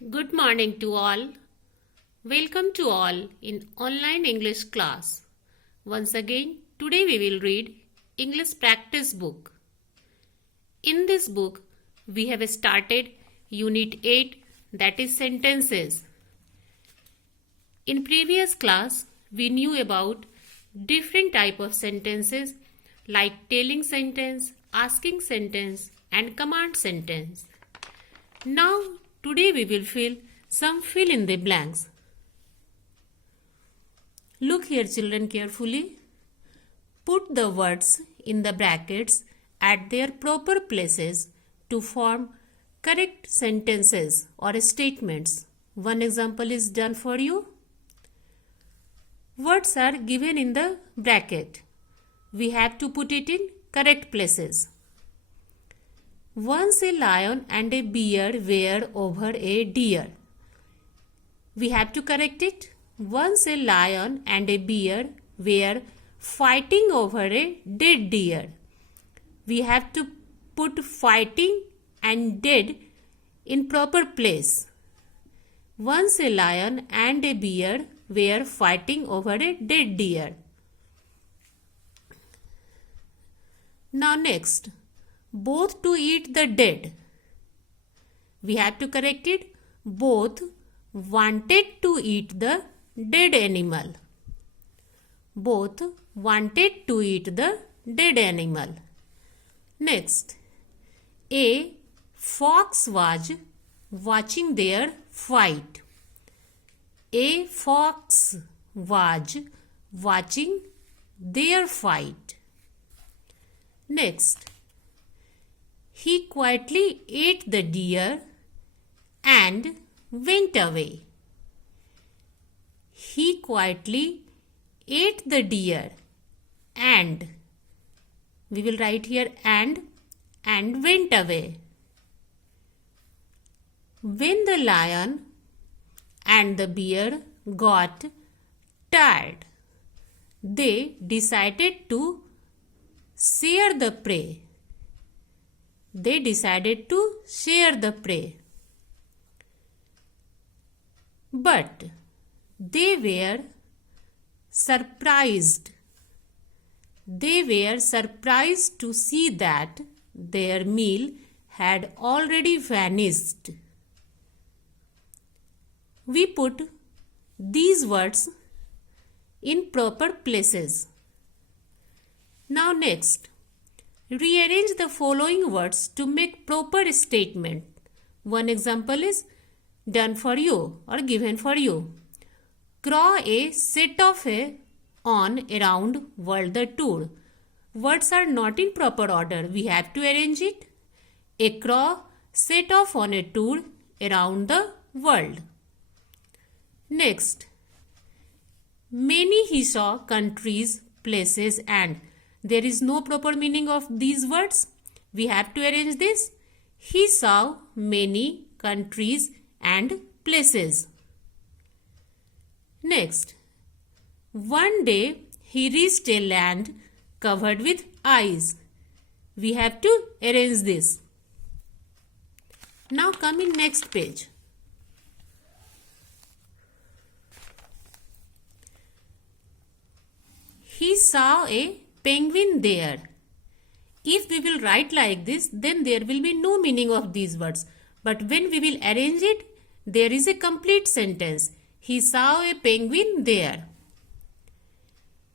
Good morning to all. Welcome to all in online English class. Once again, today we will read English practice book. In this book, we have started Unit 8, that is sentences. In previous class, we knew about different type of sentences like telling sentence, asking sentence and command sentence. Now, today we will fill in the blanks. Look here children carefully. Put the words in the brackets at their proper places to form correct sentences or statements. One example is done for you. Words are given in the bracket. We have to put it in correct places. Once a lion and a bear were over a deer. We have to correct it. Once a lion and a bear were fighting over a dead deer. We have to put fighting and dead in proper place. Once a lion and a bear were fighting over a dead deer. Now next. Both to eat the dead. We have to correct it. Both wanted to eat the dead animal. Both wanted to eat the dead animal. Next. A fox was watching their fight. A fox was watching their fight. Next. He quietly ate the deer and went away. He quietly ate the deer and, we will write here and went away. When the lion and the bear got tired, they decided to share the prey. They decided to share the prey. But they were surprised. They were surprised to see that their meal had already vanished. We put these words in proper places. Now next. Rearrange the following words to make proper statement. One example is done for you or given for you. Crow a set off on around world the tour. Words are not in proper order. We have to arrange it. A crow set off on a tour around the world. Next. Many he saw countries, places and. There is no proper meaning of these words. We have to arrange this. He saw many countries and places. Next. One day he reached a land covered with ice. We have to arrange this. Now come in next page. He saw a penguin there. If we will write like this, then there will be no meaning of these words. But when we will arrange it, there is a complete sentence. He saw a penguin there.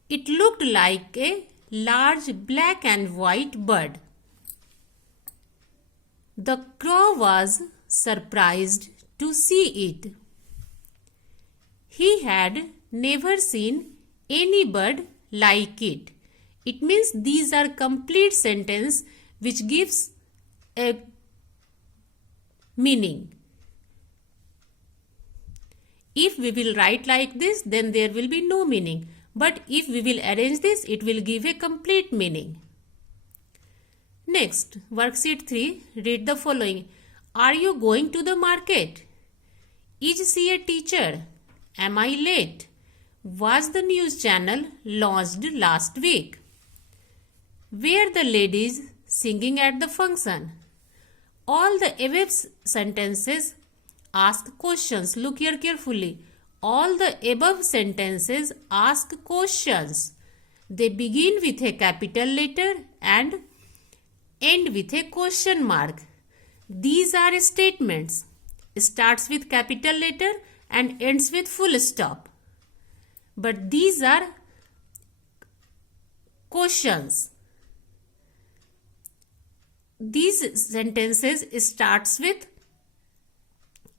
It looked like a large black and white bird. The crow was surprised to see it. He had never seen any bird like it. It means these are complete sentence which gives a meaning. If we will write like this, then there will be no meaning. But if we will arrange this, it will give a complete meaning. Next, worksheet 3, read the following. Are you going to the market? Is she a teacher? Am I late? Was the news channel launched last week? Were the ladies singing at the function? All the above sentences ask questions. Look here carefully. All the above sentences ask questions. They begin with a capital letter and end with a question mark. These are statements. Starts with capital letter and ends with full stop. But these are questions. These sentences starts with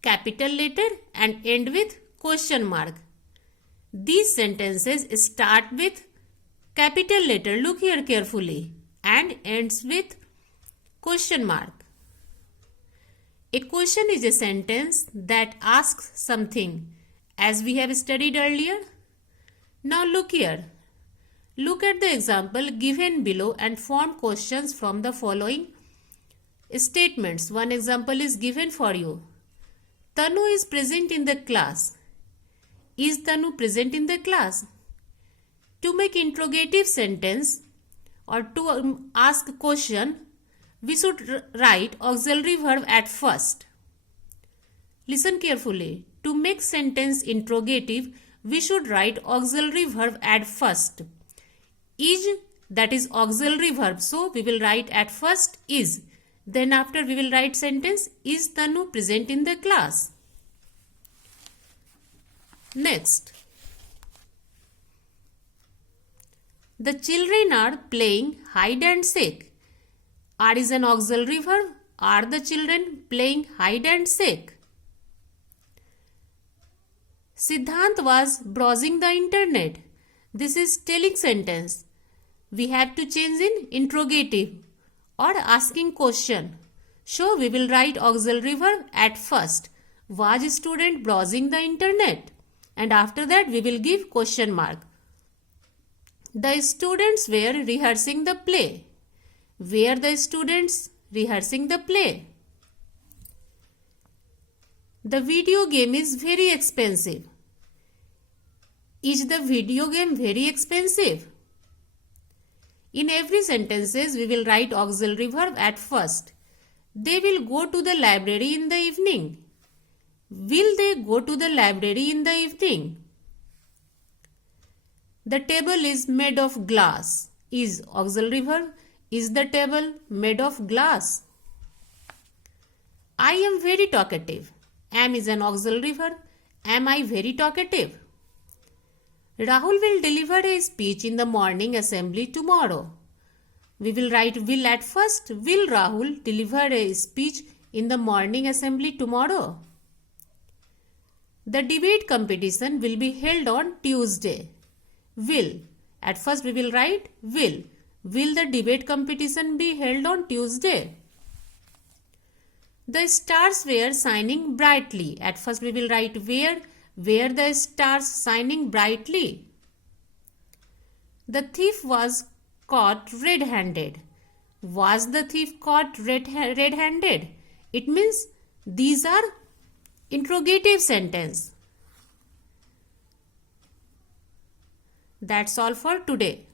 capital letter and end with question mark. These sentences start with capital letter, look here carefully, and ends with question mark. A question is a sentence that asks something, as we have studied earlier. Now look here. Look at the example given below and form questions from the following statements. One example is given for you. Tanu is present in the class. Is Tanu present in the class? To make interrogative sentence or to ask a question, we should write auxiliary verb at first. Listen carefully. To make sentence interrogative, we should write auxiliary verb at first. Is, that is auxiliary verb. So we will write at first is. Then after we will write sentence, is Tanu present in the class? Next. The children are playing hide and seek. Are is an auxiliary verb. Are the children playing hide and seek? Siddhant was browsing the internet. This is telling sentence. We have to change in interrogative or asking question. So we will write auxiliary verb at first. Was student browsing the internet? And after that we will give question mark. The students were rehearsing the play. Were the students rehearsing the play? The video game is very expensive. Is the video game very expensive? In every sentences we will write auxiliary verb at first. They will go to the library in the evening. Will they go to the library in the evening? The table is made of glass. Is auxiliary verb. Is the table made of glass? I am very talkative. Am is an auxiliary verb. Am I very talkative? Rahul will deliver a speech in the morning assembly tomorrow. We will write will at first. Will Rahul deliver a speech in the morning assembly tomorrow? The debate competition will be held on Tuesday. Will. At first we will write will. Will the debate competition be held on Tuesday? The stars were shining brightly. At first we will write where the stars shining brightly. The thief was caught red-handed. Was the thief caught red-handed? It means these are interrogative sentence. That's all for today.